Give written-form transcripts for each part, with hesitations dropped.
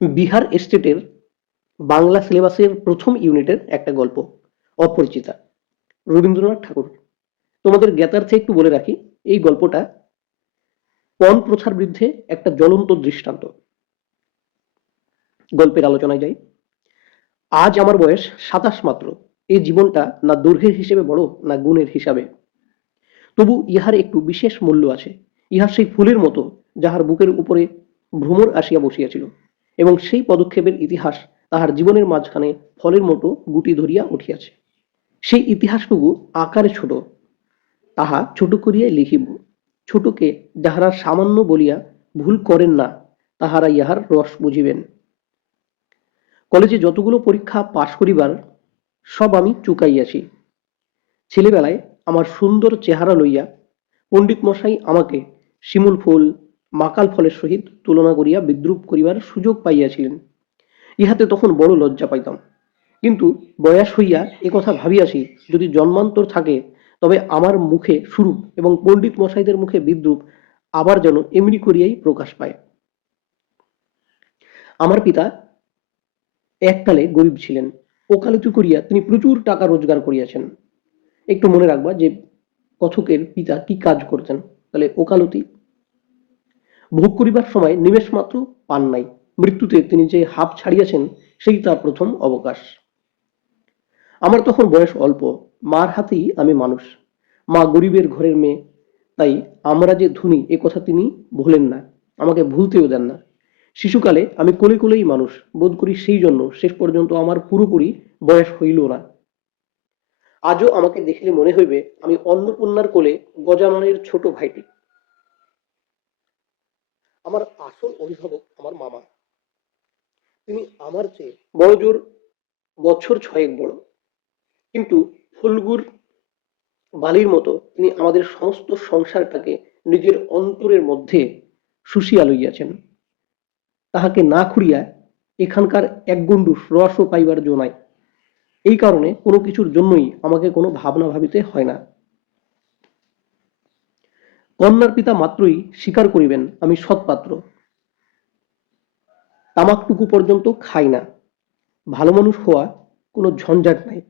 বিহার এস্টেটের বাংলা সিলেবাসের প্রথম ইউনিটের একটা গল্প, অপরিচিতা, রবীন্দ্রনাথ ঠাকুর। তোমাদের জ্ঞাতার্থে একটু বলে রাখি, এই গল্পটা পণ প্রথার বিরুদ্ধে একটা জ্বলন্ত দৃষ্টান্ত। গল্পের আলোচনায় যাই। আজ আমার বয়স 27 মাত্র। এই জীবনটা না দৈর্ঘ্যের হিসেবে বড়, না গুণের হিসাবে। তবু ইহার একটু বিশেষ মূল্য আছে। ইহা সেই ফুলের মতো, যাহার বুকের উপরে ভ্রমর আসিয়া বসিয়াছিল, এবং সেই পদক্ষেপের ইতিহাস তাহার জীবনের মাঝখানে ফলের মতো গুটি ধরিয়া উঠিয়াছে। সেই ইতিহাসটুকু আকারে ছোট, তাহা ছোট করিয়াই লিখিব। ছোটকে যাহারা সামান্য বলিয়া ভুল করেন না, তাহারা ইহার রস বুঝিবেন। কলেজে যতগুলো পরীক্ষা পাশ করিবার, সব আমি চুকাইয়াছি। ছেলেবেলায় আমার সুন্দর চেহারা লইয়া পণ্ডিত মশাই আমাকে শিমুল ফুল, মাকাল ফলের সহিত তুলনা করিয়া বিদ্রূপ করিবার সুযোগ পাইয়াছিলেন। ইহাতে তখন বড় লজ্জা পাইতাম। কিন্তু বয়স হইয়া একথা ভাবিয়াছি, যদি জন্মান্তর থাকে, তবে আমার মুখে সুরূপ এবং পণ্ডিত মশাইদের মুখে বিদ্রূপ আবার যেন এমনি করিয়াই প্রকাশ পায়। আমার পিতা এককালে গরিব ছিলেন। ওকালতি করিয়া তিনি প্রচুর টাকা রোজগার করিয়াছেন। একটু মনে রাখবা যে কথকের পিতা কি কাজ করতেন। তাহলে ওকালতি। ভোগ করিবার সময় নিমেষ মাত্র পান নাই। মৃত্যুতে তিনি যে হাঁপ ছাড়িয়াছেন, সেই তার প্রথম অবকাশ। আমার তখন বয়স অল্প। মার হাতেই আমি মানুষ। মা গরিবের ঘরের মেয়ে, তাই আমরা যে ধনী এ কথা তিনি ভোলেন না, আমাকে ভুলতেও দেন না। শিশুকালে আমি কোলে কোলেই মানুষ বোধ করি, সেই জন্য শেষ পর্যন্ত আমার পুরোপুরি বয়স হইল না। আজও আমাকে দেখিলে মনে হইবে আমি অন্নপূর্ণার কোলে গজাননের ছোট ভাইটি। আমার আসল অভিভাবক আমার মামা। তিনি আমার চেয়ে বড়জোর বছর ছয়েক বড়, কিন্তু ফুলগুর বালির মতো তিনি আমাদের সমস্ত সংসারটাকে নিজের অন্তরের মধ্যে শুষিয়া লইয়াছেন। তাহাকে না খুঁড়িয়া এখানকার এক গণ্ডূষ রসও পাইবার জো নাই। এই কারণে কোনো কিছুর জন্যই আমাকে কোনো ভাবনা ভাবিতে হয় না। কন্যার পিতা মাত্রই স্বীকার করিবেন আমি সৎপাত্র। তামাকটুকু পর্যন্ত খাই না। ভালো মানুষ হওয়া কোনো ঝঞ্ঝাট নাই,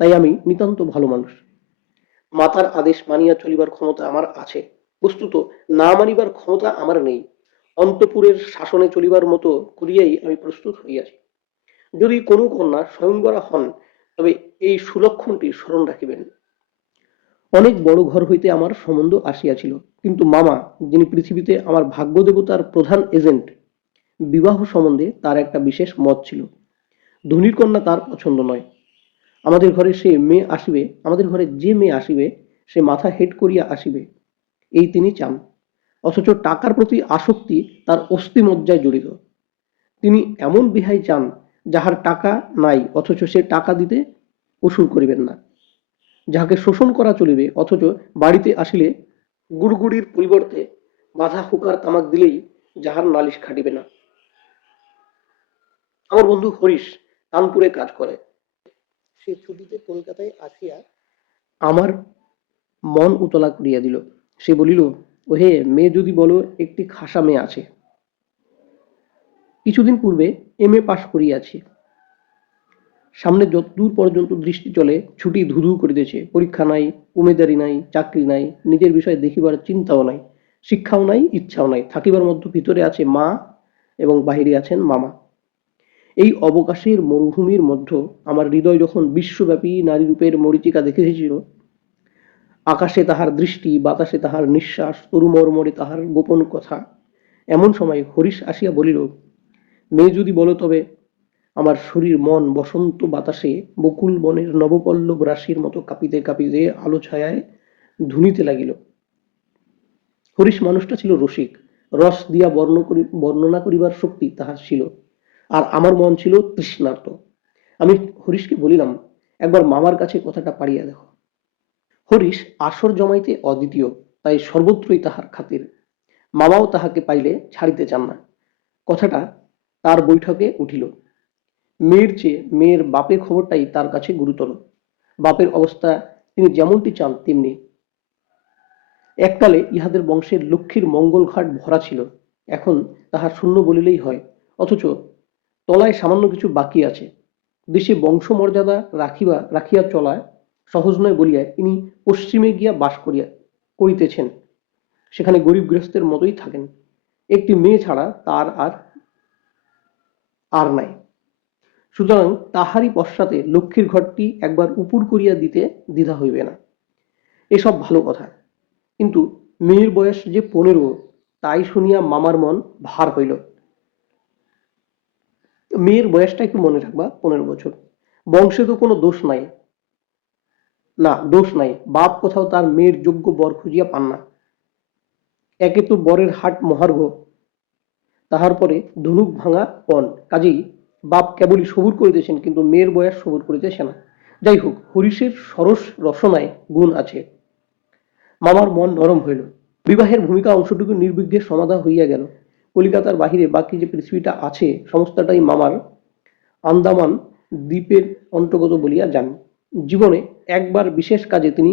তাই আমি নিতান্ত ভালো মানুষ। মাতার আদেশ মানিয়া চলিবার ক্ষমতা আমার আছে, বস্তুত না মানিবার ক্ষমতা আমার নেই। অন্তঃপুরের শাসনে চলিবার মতো করিয়াই আমি প্রস্তুত হইয়াছি। যদি কোনো কন্যা স্বয়ংবরা হন, তবে এই সুলক্ষণটি স্মরণ রাখিবেন। অনেক বড় ঘর হইতে আমার সম্বন্ধ আসিয়াছিল, কিন্তু মামা, যিনি পৃথিবীতে আমার ভাগ্য দেবতার প্রধান এজেন্ট, বিবাহ সম্বন্ধে তার একটা বিশেষ মত ছিল। ধনীর কন্যা তার পছন্দ নয়। আমাদের ঘরে যে মেয়ে আসিবে, সে মাথা হেট করিয়া আসিবে, এই তিনি চান। অথচ টাকার প্রতি আসক্তি তার অস্থিমজ্জায় জড়িত। তিনি এমন বিহাই চান, যাহার টাকা নাই অথচ সে টাকা দিতে উসুর করিবেন না, যাহাকে শোষণ করা চলিবে, অথচ বাড়িতে আসিলে গুড়গুড়ির পরিবর্তে বাঁধা হুকার তামাক দিলেই যাহার নালিশ খাটিবে না। আমার বন্ধু হরিশ কানপুরে কাজ করে। সে ছুটিতে কলকাতায় আসিয়া আমার মন উতলা করিয়া দিল। সে বলিল, ওহে, মেয়ে যদি বলো, একটি খাসা মেয়ে আছে। কিছুদিন পূর্বে এম.এ. পাশ করিয়াছি। সামনে যতদূর পর্যন্ত দৃষ্টি চলে ছুটি ধু ধু করিতেছে। পরীক্ষা নাই, উমেদারি নাই, চাকরি নাই, নিজের বিষয়ে দেখিবার চিন্তাও নাই, শিক্ষাও নাই, ইচ্ছাও নাই। থাকিবার মধ্যে ভিতরে আছে মা এবং বাহিরে আছেন মামা। এই অবকাশের মরুভূমির মধ্যে আমার হৃদয় যখন বিশ্বব্যাপী নারীরূপের মরীচিকা দেখিতেছিল, আকাশে তাহার দৃষ্টি, বাতাসে তাহার নিঃশ্বাস, তরুমর্মরে তাহার গোপন কথা, এমন সময় হরিশ আসিয়া বলিল, মেয়ে যদি বলো, তবে আমার শরীর মন বসন্ত বাতাসে বকুল বনের নবপল্লব রাশির মতো কাঁপিতে কাঁপিতে আলো ছায়ায় ধুনিতে লাগিল। হরিশ মানুষটা ছিল রসিক। রস দিয়া বর্ণনা করিবার শক্তি তাহার ছিল, আর আমার মন ছিল তৃষ্ণার্ত। আমি হরিশকে বলিলাম, একবার মামার কাছে কথাটা পাড়িয়া দেখো। হরিশ আসর জমাইতে অদ্বিতীয়, তাই সর্বত্রই তাহার খাতির। মামাও তাহাকে পাইলে ছাড়িতে চান না। কথাটা তার বৈঠকে উঠিল। মেয়ের চেয়ে মেয়ের বাপের খবরটাই তার কাছে গুরুতর। বাপের অবস্থা তিনি যেমনটি চান তেমনি। এককালে ইহাদের বংশের লক্ষ্মীর মঙ্গল ঘাট ভরা ছিল, এখন তাহা শূন্য বলিলেই হয়। অথচ তলায় সামান্য কিছু বাকি আছে। দেশে বংশমর্যাদা রাখিয়া চলায় সহজ নয় বলিয়া ইনি পশ্চিমে গিয়া বাস করিতেছেন, সেখানে গরিব গৃহস্থের মতোই থাকেন। একটি মেয়ে ছাড়া তার আর নাই। সুতরাং তাহারই পশ্চাতে লক্ষ্মীর ঘরটি একবার উপুড় করিয়া দিতে দ্বিধা হইবে না। এসব ভালো কথা, কিন্তু মেয়ের বয়স যে 15, তাই শুনিয়া মামার মন ভার হইল। মেয়ের বয়সটা একটু মনে রাখবা, 15 বছর। বংশে তো কোনো দোষ নাই। না, দোষ নাই, বাপ কোথাও তার মেয়ের যোগ্য বর খুঁজিয়া পান না। একে তো বরের হাট মহার্ঘ, তাহার পরে ধনুক ভাঙা পণ, কাজেই বাপ কেবলই সবুর করিতেছেন, কিন্তু মেয়ের বয়স সবুর করিতেছে না। যাই হোক, হরিশের সরস রসনায় গুণ আছে। মামার মন নরম হইল। বিবাহের ভূমিকা অংশটুকু নির্বিঘ্নে সমাধা হইয়া গেল। কলিকাতার বাহিরে বাকি যে পৃথিবীটা আছে সমস্তটাই মামার আন্দামান দ্বীপের অন্তর্গত বলিয়া জানি। জীবনে একবার বিশেষ কাজে তিনি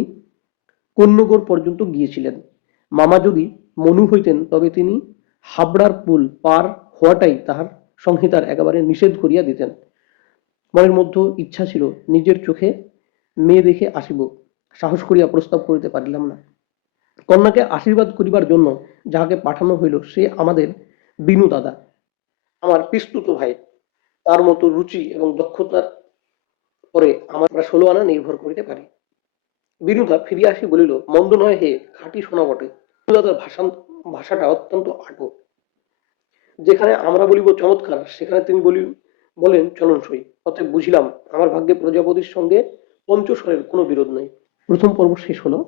কন্যগর পর্যন্ত গিয়েছিলেন। মামা যদি মনু হইতেন তবে তিনি হাবড়ার পুল পার হওয়াটাই তাহার সংহিতার একেবারে নিষেধ করিয়া দিতেন। মনের মধ্যে ইচ্ছা ছিল নিজের চোখে মেয়ে দেখে আসিব, সাহস করিয়া প্রস্তাব করিতে পারিলাম না। কন্যাকে আশীর্বাদ করিবার জন্য যাহাকে পাঠানো হইল সে আমাদের বিনু দাদা, আমার পিস্তুত ভাই। তার মতো রুচি এবং দক্ষতার পরে আমরা 16 আনা নির্ভর করিতে পারি। বিনুদা ফিরিয়া আসি বলিল, মন্দ নয় হে, খাঁটি সোনা বটে। বিনুদার ভাষাটা অত্যন্ত আটো। যেখানে আমরা বলিব চমৎকার, সেখানে তিনি বলেন চলনসই। অতএব বুঝিলাম আমার ভাগ্যে প্রজাপতির সঙ্গে পঞ্চস্বরের কোনো বিরোধ নেই। প্রথম পর্ব শেষ হলো।